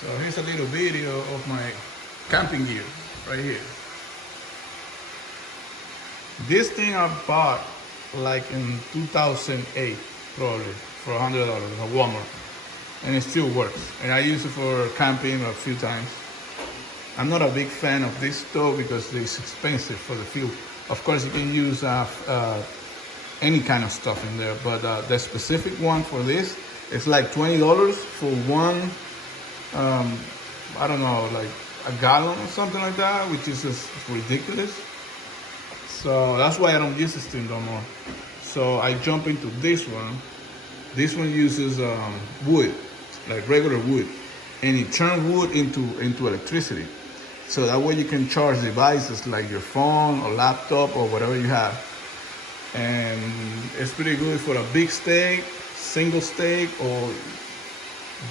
So here's a little video of my camping gear right here. This thing I bought like in 2008 probably for $100 at Walmart, and it still works. And I use it for camping a few times. I'm not a big fan of this stove because it's expensive for the fuel. Of course, you can use any kind of stuff in there, but the specific one for this is like $20 for one. I don't know, like a gallon or something like that, which is just ridiculous. So that's why I don't use this thing no more. So I jump into this one. This one uses wood, like regular wood, and it turns wood into electricity. So that way you can charge devices like your phone or laptop or whatever you have. And it's pretty good for a big steak, single steak, or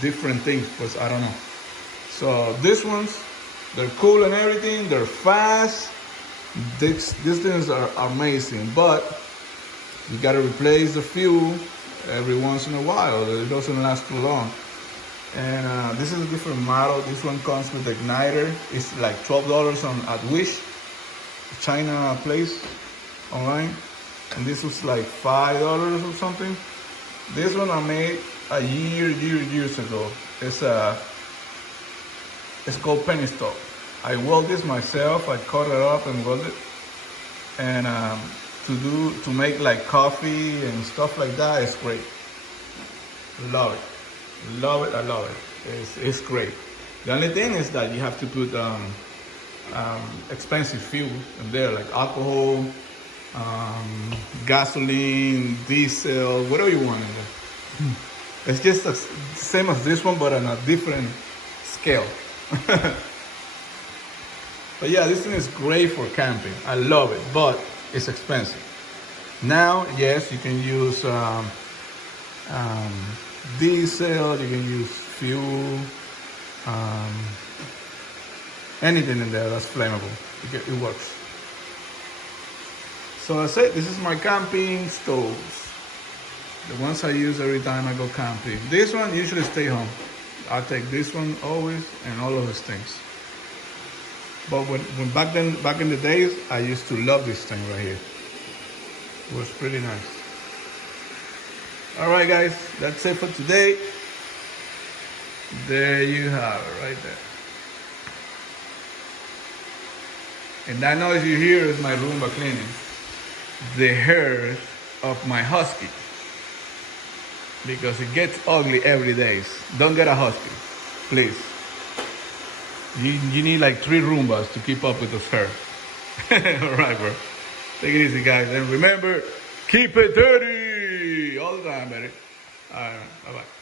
different things, because I don't know. So these ones, they're cool and everything, they're fast. These things are amazing, but you gotta replace the fuel every once in a while. It doesn't last too long. And this is a different model. This one comes with igniter. It's like $12 at Wish, China place online. And this was like $5 or something. This one I made years ago. It's called penny stock. I weld this myself. I cut it up and weld it. And to make like coffee and stuff like that, it's great. Love it. Love it, I love it. It's great. The only thing is that you have to put expensive fuel in there, like alcohol, gasoline, diesel, whatever you want in there. It's just the same as this one, but on a different scale. But yeah, this thing is great for camping. I love it, but it's expensive. Now, yes, you can use diesel, you can use fuel, anything in there that's flammable. It works. So I said, this is my camping stoves. The ones I use every time I go camping. This one usually stay home. I take this one always and all of these things. But when back in the days, I used to love this thing right here. It was pretty nice. All right, guys, that's it for today. There you have it right there. And that noise you hear is my Roomba cleaning the hairs of my husky, because it gets ugly every day. Don't get a husky, please. You need like 3 Roombas to keep up with those hair. All right, bro. Take it easy, guys. And remember, keep it dirty all the time, baby. All right, bye-bye.